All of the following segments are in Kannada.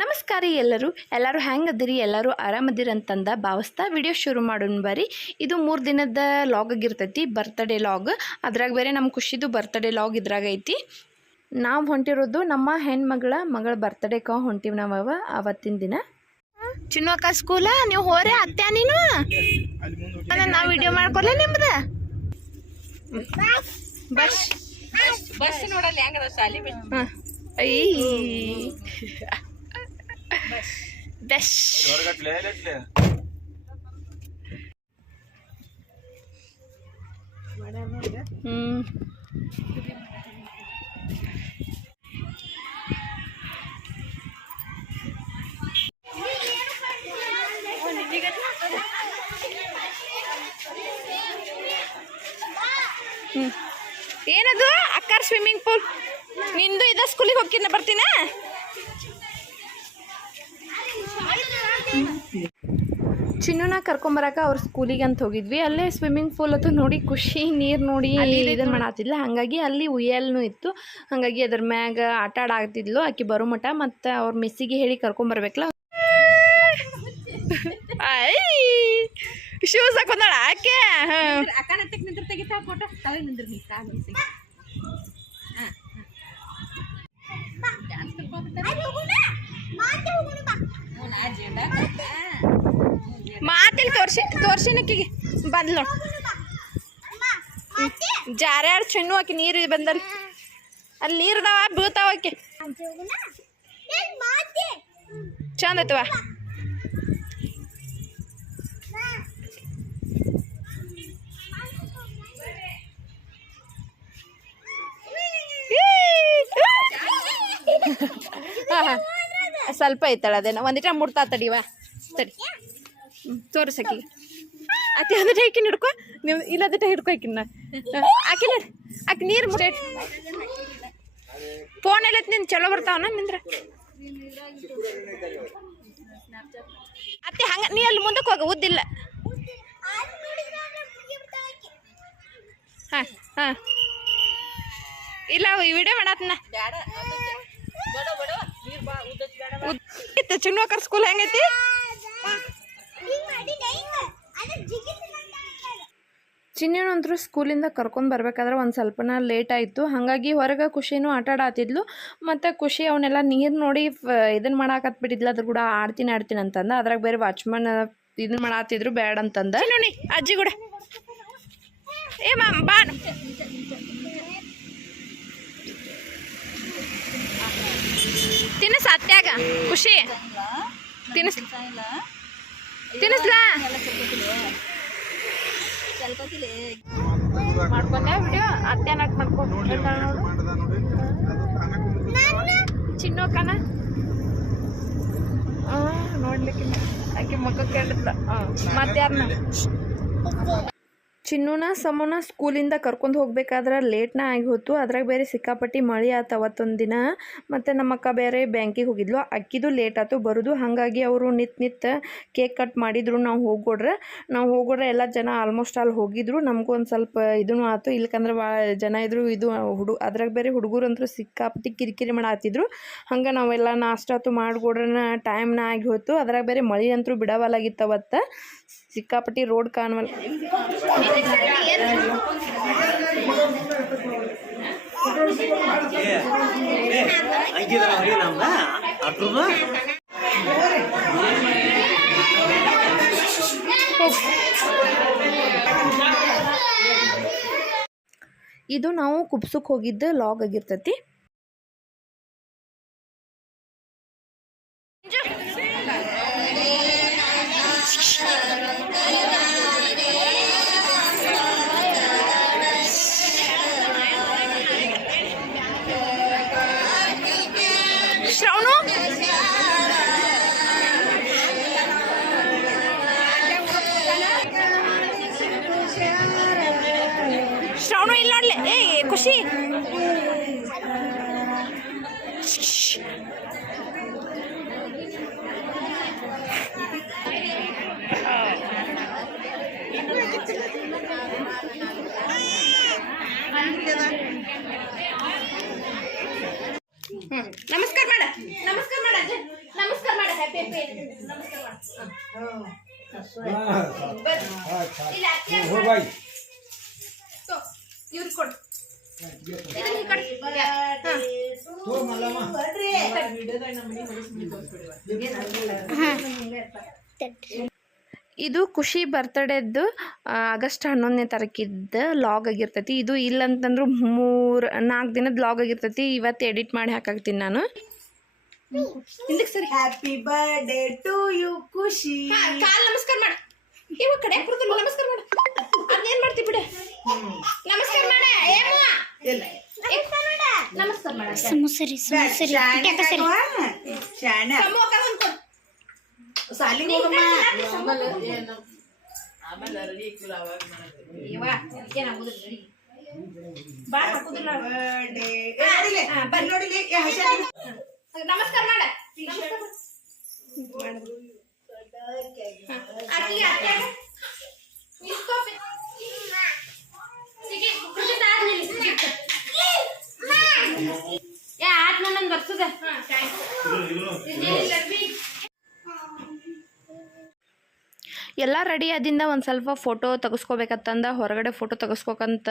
ನಮಸ್ಕಾರ ಎಲ್ಲರೂ ಹೆಂಗದಿರಿ ಎಲ್ಲರೂ ಆರಾಮದಿರಿ ಅಂತಂದ ಭಾವಿಸ್ತಾ ವಿಡಿಯೋ ಶುರು ಮಾಡೋಣ ಬರ್ರಿ. ಇದು 3 ದಿನದ ಲಾಗ್ ಆಗಿರ್ತೈತಿ, ಬರ್ತ್ಡೇ ಲಾಗ್. ಅದ್ರಾಗ ಬೇರೆ ನಮ್ಮ ಖುಷಿದು ಬರ್ತ್ಡೇ ಲಾಗ್ ಇದ್ರಾಗ ಐತಿ. ನಾವು ಹೊಂಟಿರೋದು ನಮ್ಮ ಮಗಳ ಬರ್ತ್ಡೇಕ ಹೊಂಟಿವಿ ನಾವು ಅವತ್ತಿನ ದಿನ. ಚಿನ್ನೋಕ ಸ್ಕೂಲ ನೀವು ಹೋರೆ ಅತ್ಯ ನೀನು ನಾವು ವಿಡಿಯೋ ಮಾಡ್ಕೊಲ್ಲ ನಿಮ್ದು ಬಸ್ ಬಸ್ ನೋಡಲ್ಲ ಹೆಂಗದ ಶಾಲಿ ಬಸ್ ಏನದು ಅಕ್ಕಾರ್ ಸ್ವಿಮ್ಮಿಂಗ್ ಪೂಲ್ ನಿಂದು ಇದ ಸ್ಕೂಲಿಗೆ ಹೋಗ್ತೀನಿ ಬರ್ತೀನ. ಚಿನ್ನೂನ ಕರ್ಕೊಂಬರಕ ಅವ್ರ ಸ್ಕೂಲಿಗೆ ಅಂತ ಹೋಗಿದ್ವಿ. ಅಲ್ಲೇ ಸ್ವಿಮ್ಮಿಂಗ್ ಪೂಲ್ ಅಂತೂ ನೋಡಿ ಖುಷಿ ನೀರು ನೋಡಿ ಇದನ್ನು ಮಾಡತ್ತಿದ್ಲ. ಹಾಗಾಗಿ ಅಲ್ಲಿ ಉಯ್ಯಲ್ನೂ ಇತ್ತು. ಹಾಗಾಗಿ ಅದ್ರ ಮ್ಯಾಗ ಆಟ ಆಡ್ತಿದ್ಲು ಆಕಿ ಬರೋ ಮಠ. ಮತ್ತು ಅವ್ರ ಮಿಸ್ಸಿಗೆ ಹೇಳಿ ಕರ್ಕೊಂಬರ್ಬೇಕಲ್ಲ. ಶೂಸ್ ಹಾಕೊಂಡಾಳ ಆಕೆ. ಮಾತಿಲ್ ತೋರ್ಸಿನಕ್ಕಿಗೆ ಬಂದ್ಲು ಜಾರ್ಯಾಡ್ ಚೆನ್ನು ಆಕಿ ನೀರು ಬಂದಲ್ಲಿ ಅಲ್ಲಿ ನೀರ್ದಾವ ಬೀಳ್ತಾವ ಆಕಿ ಚಂದ ಐತವ. ಸ್ವಲ್ಪ ಐತಳ ಅದೇನ ಒಂದಿಟ ಮುಡ್ತಾ ತಡಿವ ತಡಿ ತೋರಿಸಕಿ ಆಕೆ ಅದಟ ಆಕಿನ ಹಿಡ್ಕೊ ನೀವು ಇಲ್ಲದಟ ಹಿಡ್ಕೊ ಆಕಿನ ಆಕಿನ ಆಕಿ ನೀರು ಮುಟ್ಟೈತಿ. ಫೋನ್ ಎಲ್ಲತ್ ನಿನ್ ಚಲೋ ಬರ್ತಾವನ ನಿಂದ್ರ ಅತ್ತೆ ಹಂಗ ನೀ ಅಲ್ಲಿ ಮುಂದಕ್ಕೆ ಹೋಗ ಉದ್ದಿಲ್ಲ. ಹಾಂ ಹಾಂ ಇಲ್ಲ ವಿಡಿಯೋ ಮಾಡತ್ನ ಚಿನ್ನೋಕರ್ ಸ್ಕೂಲ್ ಹೆಂಗೈತಿ. ಚಿನ್ನಂತರೂ ಸ್ಕೂಲಿಂದ ಕರ್ಕೊಂಡು ಬರ್ಬೇಕಾದ್ರೆ ಒಂದು ಸ್ವಲ್ಪನ ಲೇಟ್ ಆಯಿತು. ಹಾಗಾಗಿ ಹೊರಗೆ ಖುಷಿನೂ ಆಟ ಆಡ್ತಿದ್ಲು. ಮತ್ತು ಖುಷಿ ಅವನ್ನೆಲ್ಲ ನೀರು ನೋಡಿ ಇದನ್ನು ಮಾಡಾಕತ್ಬಿಟ್ಟಿದ್ಲು. ಅದ್ರ ಕೂಡ ಆಡ್ತೀನಿ ಅಂತಂದ. ಅದ್ರಾಗ ಬೇರೆ ವಾಚ್ಮನ್ ಇದನ್ನು ಮಾಡಾತಿದ್ರು ಬೇಡ ಅಂತಂದ. ನೋಡಿ ಅಜ್ಜಿ ಕೂಡ ಏ ಮಾಮ್ ಬಾ ತಿನ್ನಿಸ್ ಅತ್ಯಾಗ ಖುಷಿ ತಿನ್ನಿಸ್ಲಾ ಮಾಡ್ಕೊಂಡೆ ವಿಡಿಯೋ ಅತ್ಯಾನಾಕ್ ಮಾಡ್ಕೊಂಡು ಚಿನ್ನೋಕನ ನೋಡ್ಲಿಕ್ಕೆ ಆಕೆ ಮಕ್ಕ ಕೇಳಿದ್ಲ. ಮತ್ತಾರನ್ನ ಚಿನ್ನೂನ ಸಮೂನ ಸ್ಕೂಲಿಂದ ಕರ್ಕೊಂಡು ಹೋಗ್ಬೇಕಾದ್ರೆ ಲೇಟ್ನ ಆಗಿ ಹೋಯ್ತು. ಅದ್ರಾಗ ಬೇರೆ ಸಿಕ್ಕಾಪಟ್ಟಿ ಮಳೆ ಆಯ್ತು ಅವತ್ತೊಂದು ದಿನ. ಮತ್ತು ನಮ್ಮ ಅಕ್ಕ ಬೇರೆ ಬ್ಯಾಂಕಿಗೆ ಹೋಗಿದ್ಲು, ಅಕ್ಕಿದು ಲೇಟ್ ಆಯ್ತು ಬರೋದು. ಹಾಗಾಗಿ ಅವರು ನಿತ್ತ ಕೇಕ್ ಕಟ್ ಮಾಡಿದ್ರು. ನಾವು ಹೋಗೋಡ್ರೆ ಎಲ್ಲ ಜನ ಆಲ್ಮೋಸ್ಟ್ ಅಲ್ಲಿ ಹೋಗಿದ್ರು. ನಮಗೂ ಒಂದು ಸ್ವಲ್ಪ ಇದೂ ಆಯ್ತು. ಇಲ್ಲಕಂದ್ರೆ ಭಾಳ ಜನ ಇದ್ರು. ಇದು ಅದ್ರಾಗ ಬೇರೆ ಹುಡುಗರು ಅಂತೂ ಸಿಕ್ಕಾಪಟ್ಟಿ ಕಿರಿಕಿರಿ ಮಾಡಾತಿದ್ರು. ಹಂಗೆ ನಾವೆಲ್ಲ ನಾಷ್ಟಾತು ಮಾಡಿಕೊಡ್ರನ ಟೈಮ್ನ ಆಗಿ ಹೋಯ್ತು. ಅದ್ರಾಗ ಬೇರೆ ಮಳೆ ಅಂತೂ ಬಿಡವಲ್ಲಾಗಿತ್ತು ಅವತ್ತು. ಸಿಕ್ಕಾಪಟ್ಟಿ ರೋಡ್ ಕಾಣವಲ್ಲ. ಇದು ನಾವು ಕುಬ್ಸಕ್ಕೆ ಹೋಗಿದ್ದ ಲಾಗ್ ಆಗಿರ್ತೈತಿ. ಶ್ರವಣು ಇಲ್ಲ ನೋಡ್ಲೆ ಏ ಖುಷಿ ನಮಸ್ಕಾರ ಮಾಡ, ನಮಸ್ಕಾರ ಮಾಡ, ನಮಸ್ಕಾರ ಇವ್ರಿಗೆ ಕೊಡು. ಇದು ಖುಷಿ ಬರ್ತಡೇದ್ದು ಆಗಸ್ಟ್ 11ನೇ ತಾರೀಕಿದ್ದ ಲಾಗ್ ಆಗಿರ್ತೈತಿ. ಇದು ಇಲ್ಲಂತಂದ್ರೂ 3-4 ದಿನದ ಲಾಗ್ ಆಗಿರ್ತೈತಿ. ಇವತ್ತು ಎಡಿಟ್ ಮಾಡಿ ಹಾಕಾಕ್ತೀನಿ ನಾನು. ಸರಿ ಹ್ಯಾಪಿ ಬರ್ಡೇ ಟು ಯು ಖುಷಿ. ಕಾಲ್ ನಮಸ್ಕಾರ ಮಾಡ. ಇವ ಕಡೆ ಕುರ್ತು ನಮಸ್ಕಾರ ಮಾಡ. ಅದೇನ್ ಮಾಡ್ತಿ ಬಿಡ. ನಮಸ್ಕಾರ ಮಾಡ. ಏಮೋ ಇಲ್ಲ ನಮಸ್ಕಾರ ಮಾಡ. ಸಮೋಸರಿ ಶಾಣ ಸಾಲಿಗೆ ಹೋಗಮ್ಮ. ನೋಡಿಲಿ ನಮಸ್ಕಾರ ಮಾಡ. ನಂಗೆ ಬರ್ತದ. ಎಲ್ಲ ರೆಡಿ ಆದಿಂದ ಒಂದು ಸ್ವಲ್ಪ ಫೋಟೋ ತೆಗೆಸ್ಕೋಬೇಕಂತಂದ ಹೊರಗಡೆ ಫೋಟೋ ತೆಗೆಸ್ಕೋಕಂತ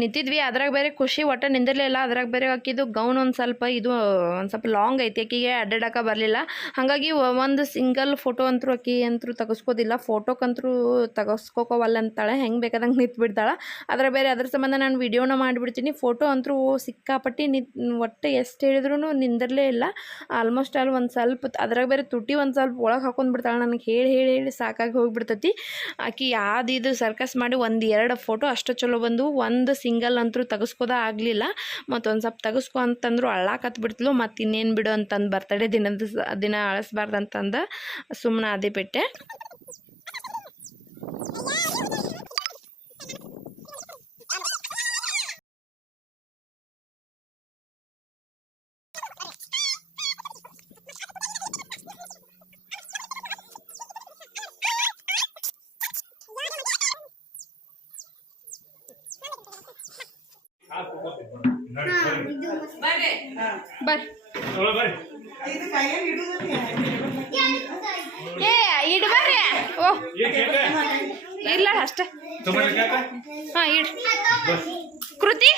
ನಿಂತಿದ್ವಿ. ಅದ್ರಾಗ ಬೇರೆ ಖುಷಿ ಒಟ್ಟು ನಿಂದಿರಲಿಲ್ಲ. ಅದ್ರಾಗ ಬೇರೆ ಆಕಿದು ಗೌನ್ ಒಂದು ಸ್ವಲ್ಪ ಲಾಂಗ್ ಐತಿ. ಆಕಿಗೆ ಅಡ್ಡಾಡಕ್ಕೆ ಬರಲಿಲ್ಲ. ಹಾಗಾಗಿ ಒಂದು ಸಿಂಗಲ್ ಫೋಟೋ ಅಂತೂ ಆಕಿ ತೆಗೆಸ್ಕೋದಿಲ್ಲ. ಫೋಟೋಕ್ಕಂತೂ ತೆಗೆಸ್ಕೋವಲ್ಲ ಅಂತಾಳೆ. ಹೆಂಗೆ ಬೇಕಾದಂಗೆ ನಿಂತ್ಬಿಡ್ತಾಳೆ. ಅದ್ರ ಸಂಬಂಧ ನಾನು ವಿಡಿಯೋನ ಮಾಡಿಬಿಡ್ತೀನಿ. ಫೋಟೋ ಅಂತೂ ಸಿಕ್ಕಾಪಟ್ಟಿ ಒಟ್ಟು ಎಷ್ಟು ಹೇಳಿದ್ರು ನಿಂದಿರಲೇ ಇಲ್ಲ. ಆಲ್ಮೋಸ್ಟ್ ಅಲ್ಲಿ ಒಂದು ಸ್ವಲ್ಪ ಅದ್ರಾಗ ಬೇರೆ ತುಟಿ ಒಂದು ಸ್ವಲ್ಪ ಒಳಗೆ ಹಾಕೊಂಡ್ಬಿಡ್ತಾಳೆ. ನನಗೆ ಹೇಳಿ ಸಾಕಾಗಿ ಹೋಗ್ಬಿಡ್ತೈತಿ. ಆಕಿ ಯಾವ್ದು ಸರ್ಕಸ್ ಮಾಡಿ 1-2 ಫೋಟೋ ಅಷ್ಟು ಚಲೋ ಬಂದು. ಒಂದು ಸಿಂಗಲ್ ಅಂತೂ ತೆಗೆಸ್ಕೋದ ಆಗಲಿಲ್ಲ. ಮತ್ತೊಂದು ಸ್ವಲ್ಪ ತೆಗೆಸ್ಕೊ ಅಂತಂದ್ರು ಅಳ್ಳಾಕತ್ ಬಿಡ್ತಲು. ಮತ್ತು ಇನ್ನೇನು ಬಿಡು ಅಂತಂದು ಬರ್ತಡೇ ದಿನ ಅಳಿಸ್ಬಾರ್ದಂತಂದು ಸುಮ್ಮನೆ ಅದೇ ಬಿಟ್ಟೆ. ಇಡ್ಬರ್ರಿ. ಓ ಇಲ್ಲ ಅಷ್ಟೇ. ಹಾಂ ಇಡ್ ಕೃತಿ.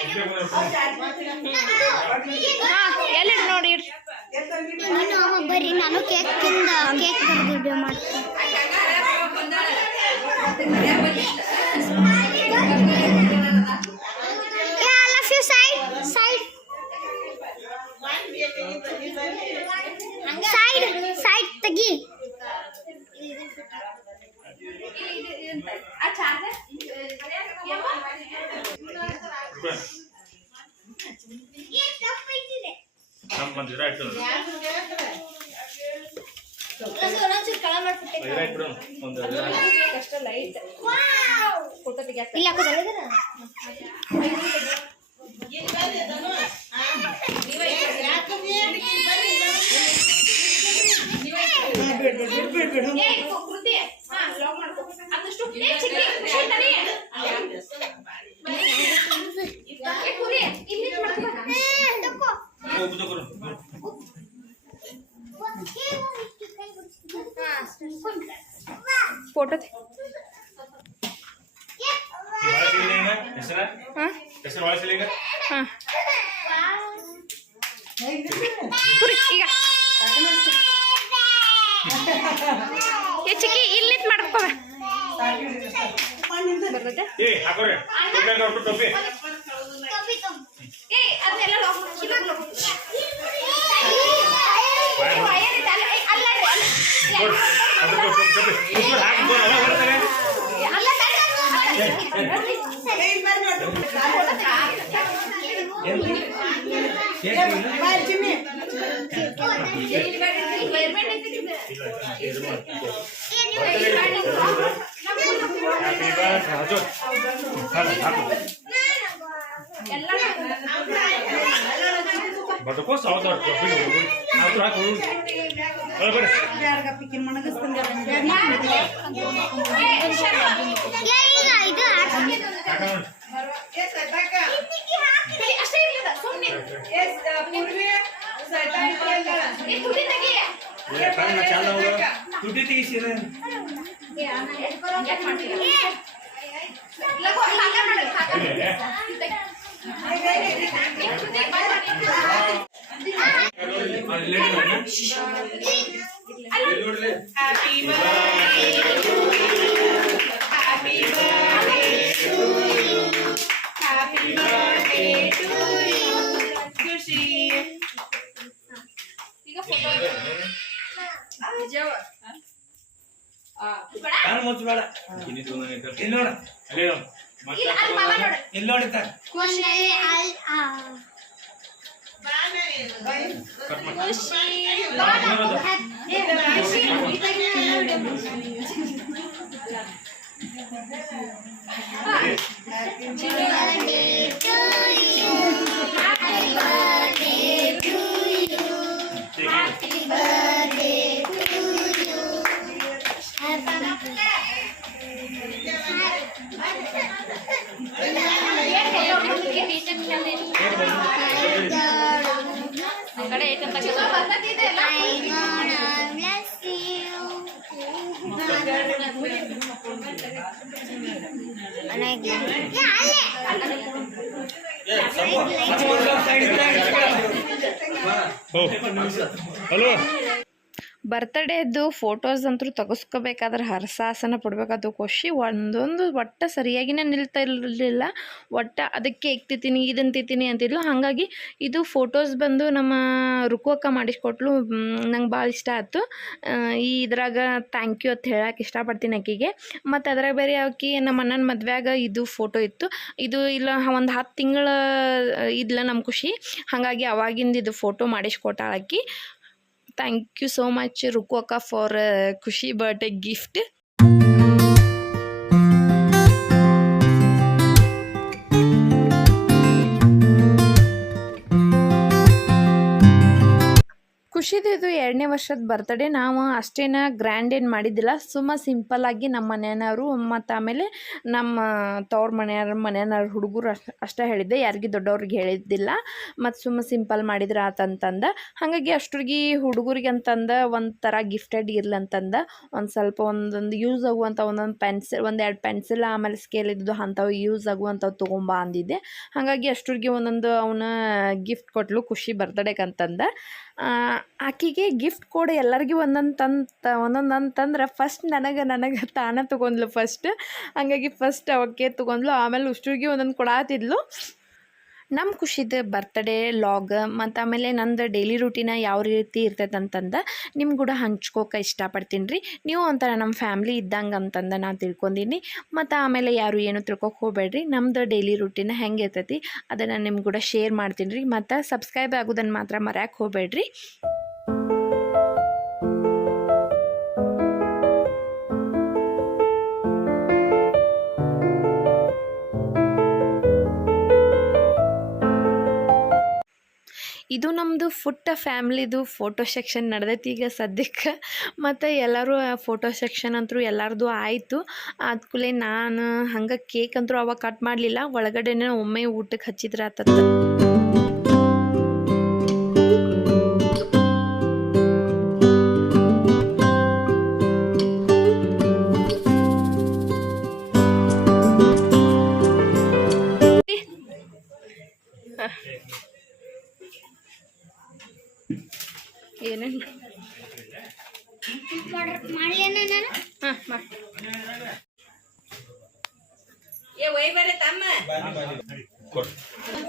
ಹಾಂ ಎಲ್ಲಿ ನೋಡಿ ಇಡ್. ಬರ್ರಿ ನಾನು ಕೇಕ್ ವಿಡಿಯೋ ಮಾಡ್ತೀನಿ. ಸೈಡ್ ತೆಗಿ. ಫೋಟೋ ಈಗ ಚಿಕ್ಕಿ ಇಲ್ಲಿ ನಿಂತು ಮಾಡ್ಕೋ. ಬರ್ತದೆ ಬದುಕೋ ಸಾವಿರ ತುಟಿ ತೆಗಿಸಿರ ಮುಚ್ಚಬೇಡ ಇಲ್ಲಿ ನೋಡ ಇಲ್ಲಿ ನೋಡಿತ ಹಲೋ ಬರ್ತಡೇದು ಫೋಟೋಸ್ ಅಂತೂ ತೆಗೆಸ್ಕೋಬೇಕಾದ್ರೆ ಹರಸಾಹಸನ ಪಡ್ಬೇಕಾಯ್ತು ಖುಷಿ ಒಂದೊಂದು ಒಟ್ಟು ಸರಿಯಾಗಿನೇ ನಿಲ್ತಾ ಇರಲಿಲ್ಲ. ಒಟ್ಟು ಅದಕ್ಕೆ ಕೇಕ್ ತಿಂತೀನಿ ಇದನ್ನು ತಿಂತೀನಿ ಅಂತಿದ್ಲು. ಹಾಗಾಗಿ ಇದು ಫೋಟೋಸ್ ಬಂದು ನಮ್ಮ ರುಕು ಅಕ್ಕ ಮಾಡಿಸ್ಕೊಟ್ಲು. ನಂಗೆ ಭಾಳ ಇಷ್ಟ ಆಯ್ತು. ಇದ್ರಾಗ ಥ್ಯಾಂಕ್ ಯು ಅಂತ ಹೇಳಕ್ಕೆ ಇಷ್ಟಪಡ್ತೀನಿ ಆಕೆಗೆ. ಮತ್ತು ಅದ್ರಾಗ ಬೇರೆ ಆಕಿ ನಮ್ಮ ಅಣ್ಣನ ಮದುವೆಯಾಗ ಇದು ಫೋಟೋ ಇತ್ತು. ಇದು ಇಲ್ಲ ಒಂದು 10 ತಿಂಗಳ ಇದ್ಲ ನಮ್ಮ ಖುಷಿ. ಹಾಗಾಗಿ ಅವಾಗಿಂದ ಇದು ಫೋಟೋ ಮಾಡಿಸ್ಕೊಟ್ಟಾಳ ಆಕಿ. Thank you so much Ruku Akka for Kushi birthday gift. ಖುಷಿದು ಇದು 2ನೇ ವರ್ಷದ ಬರ್ತಡೇ. ನಾವು ಅಷ್ಟೇನ ಗ್ರ್ಯಾಂಡ್ ಏನು ಮಾಡಿದ್ದಿಲ್ಲ, ಸಿಂಪಲ್ಲಾಗಿ ನಮ್ಮ ಮನೆಯವರು ಮತ್ತು ಆಮೇಲೆ ನಮ್ಮ ತವ್ರ ಮನೆಯವ್ರ ಹುಡುಗರು ಅಷ್ಟೇ ಹೇಳಿದ್ದೆ, ಯಾರಿಗೂ ದೊಡ್ಡವ್ರಿಗೆ ಹೇಳಿದ್ದಿಲ್ಲ. ಮತ್ತು ಸಿಂಪಲ್ ಮಾಡಿದ್ರೆ ಆತಂತಂದ. ಹಾಗಾಗಿ ಅಷ್ಟ್ರಿಗೆ ಹುಡುಗರಿಗೆ ಅಂತಂದು ಒಂಥರ ಗಿಫ್ಟೆಡ್ ಇರ್ಲಂತಂದ ಒಂದು ಸ್ವಲ್ಪ ಒಂದೊಂದು ಯೂಸ್ ಆಗುವಂಥ ಒಂದೊಂದು ಪೆನ್ಸಿಲ್ 1-2 ಪೆನ್ಸಿಲ್ ಆಮೇಲೆ ಸ್ಕೇಲ್ ಇದ್ದು ಅಂಥವು ಯೂಸ್ ಆಗುವಂಥವು ತೊಗೊಂಬ ಅಂದಿದ್ದೆ. ಹಾಗಾಗಿ ಅಷ್ಟ್ರಿಗೆ ಒಂದೊಂದು ಅವನ ಗಿಫ್ಟ್ ಕೊಟ್ಲು ಖುಷಿ ಬರ್ತಡೇಗಂತಂದ. ಆಕಿಗೆ ಗಿಫ್ಟ್ ಕೊಡು ಎಲ್ಲರಿಗೂ ಒಂದೊಂದು ಅಂತಂದ್ರೆ ಫಸ್ಟ್ ನನಗೆ ತಾನೇ ತೊಗೊಂಡ್ಲು ಫಸ್ಟ್. ಹಾಗಾಗಿ ಫಸ್ಟ್ ಅವಕ್ಕೆ ತೊಗೊಂಡ್ಲು, ಆಮೇಲೆ ಉಷ್ಟ್ರಿಗೆ ಒಂದೊಂದು ಕೊಡಾತಿದ್ಲು. ನಮ್ಮ ಖುಷಿದು ಬರ್ತಡೇ ಲಾಗ್ ಮತ್ತು ಆಮೇಲೆ ನಂದು ಡೈಲಿ ರೂಟೀನ ಯಾವ ರೀತಿ ಇರ್ತೈತೆ ಅಂತಂದು ನಿಮ್ಗೆ ಕೂಡ ಹಂಚ್ಕೋಕೆ ಇಷ್ಟಪಡ್ತೀನಿ ರೀ. ನೀವು ಒಂಥರ ನಮ್ಮ ಫ್ಯಾಮ್ಲಿ ಇದ್ದಂಗೆ ಅಂತಂದು ನಾನು ತಿಳ್ಕೊಂಡೀನಿ. ಮತ್ತು ಆಮೇಲೆ ಯಾರು ಏನು ತಿಳ್ಕೊಕ್ಕೆ ಹೋಗಬೇಡ್ರಿ. ನಮ್ಮದು ಡೈಲಿ ರೂಟೀನ ಹೆಂಗೆ ಇರ್ತೈತಿ ಅದನ್ನು ನಿಮ್ಗೆ ಕೂಡ ಶೇರ್ ಮಾಡ್ತೀನಿ ರೀ. ಮತ್ತು ಸಬ್ಸ್ಕ್ರೈಬ್ ಆಗೋದನ್ನು ಮಾತ್ರ ಮರ್ಯಾಕೆ ಹೋಗಬೇಡ್ರಿ. ಇದು ನಮ್ಮದು ಫುಟ್ಟ ಫ್ಯಾಮ್ಲಿದು ಫೋಟೋ ಸೆಕ್ಷನ್ ನಡೆದೈತಿ ಈಗ ಸದ್ಯಕ್ಕೆ. ಮತ್ತು ಎಲ್ಲರೂ ಫೋಟೋ ಸೆಕ್ಷನ್ ಅಂತೂ ಎಲ್ಲರದು ಆಯಿತು. ಆದ್ಕೂಲೆ ನಾನು ಹಂಗೆ ಕೇಕ್ ಅಂತೂ ಅವಾಗ ಕಟ್ ಮಾಡಲಿಲ್ಲ, ಒಳಗಡೆನೇ ಒಮ್ಮೆ ಊಟಕ್ಕೆ ಹಚ್ಚಿದ್ರೆ ಆತತ್ತ. ಏನೇನು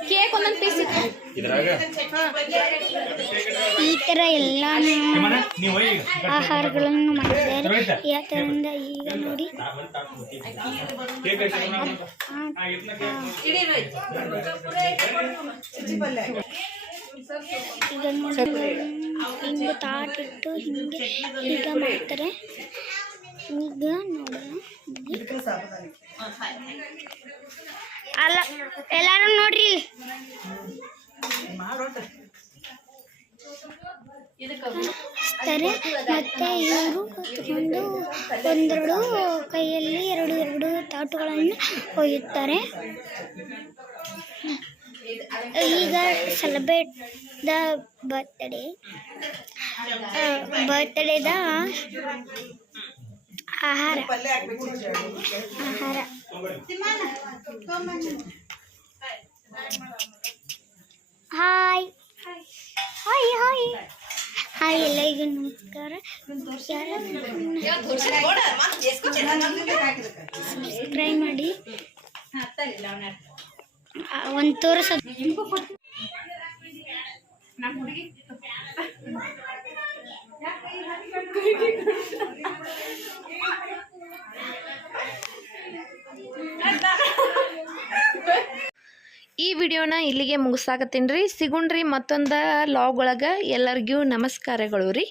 ಕೇಕ್ ಒಂದೊಂದು ಪೀಸ್ ಇತ್ತು. ಈ ಥರ ಎಲ್ಲ ಆಹಾರಗಳನ್ನು ಮಾಡಿದ್ದಾರೆ. ಯಾತರಿಂದ ಈಗ ನೋಡಿ ಈಗ ನೋಡಿ ಹಿಂಗೆ ತಾಟಿಟ್ಟು ಹಿಂಗೆ ಈಗ ಮಾಡ್ತಾರೆ. ಈಗ ನೋಡೋಣ ಅಲ್ಲ ಎಲ್ಲರೂ ನೋಡ್ರಿ ಮತ್ತೆ ಇವರು ತಗೊಂಡು ಒಂದೆರಡು ಕೈಯಲ್ಲಿ ಎರಡು ತಾಟುಗಳನ್ನು ಒಯ್ಯುತ್ತಾರೆ. ಈಗ ಸೆಲೆಬ್ರೇಟ್ ದ ಬರ್ತ್ಡೇ ಬರ್ತ್ಡೇದ ಆಹಾರ ಹಾಯ್ ಹಾಯ್ ಹಾಯ್ ಹಾಯ್ ಎಲ್ಲರಿಗೂ ನಮಸ್ಕಾರ. ಟ್ರೈ ಮಾಡಿ ಒಂದು ತೋರಿಸ ಈ ವಿಡಿಯೋನ ಇಲ್ಲಿಗೆ ಮುಗಿಸಾಕತ್ತೀನಿ ರೀ. ಸಿಗುಣ್ರಿ ಮತ್ತೊಂದು ಲಾಗ್ ಒಳಗೆ. ಎಲ್ಲರಿಗೂ ನಮಸ್ಕಾರಗಳು ರೀ.